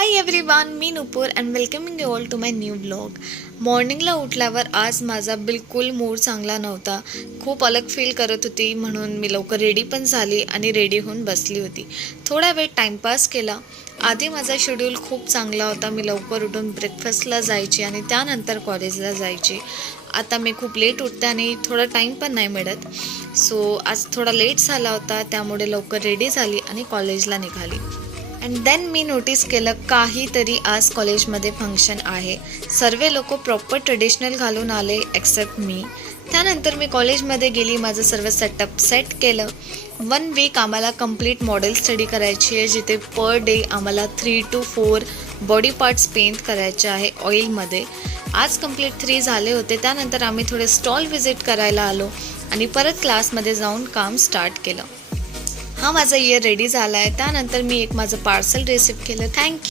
हाय everyone, मी Nupur and welcoming you all to my new blog. मॉर्निंगला उठल्यावर आज माझा बिलकुल मूड चांगला नव्हता. खूप अलग फील करत होती, म्हणून मी लवकर रेडी पण झाली आणि रेडी होऊन बसली होती. थोडा वेळ टाईमपास केला. आधी माझा शेड्यूल खूप चांगला होता. मी लवकर उठून ब्रेकफास्टला जायची आणि त्यानंतर कॉलेजला जायची. आता मी खूप लेट उठते आणि थोडा टाईम पण नाही मिळत. सो आज थोडा लेट झाला होता, त्यामुळे लवकर रेडी झाली आणि कॉलेजला निघाली. अँड देन मी नोटीस केलं काहीतरी आज कॉलेजमध्ये फंक्शन आहे. सर्व लोक प्रॉपर ट्रेडिशनल घालून आले एक्सेप्ट मी. त्यानंतर मी कॉलेजमध्ये गेली, माझं सर्व सेटअप सेट केलं. 1 वीक आम्हाला कंप्लीट मॉडेल स्टडी करायची आहे, जिथे पर डे आम्हाला 3 to 4 बॉडी पार्ट्स पेंट करायचे आहे ऑइलमध्ये. आज कंप्लीट 3 झाले होते. त्यानंतर आम्ही थोडे स्टॉल व्हिजिट करायला आलो आणि परत क्लासमध्ये जाऊन काम स्टार्ट केलं. हा माझा इयर रेडी झाला आहे. त्यानंतर मी एक माझं पार्सल रिसीव्ह केलं. थँक्यू.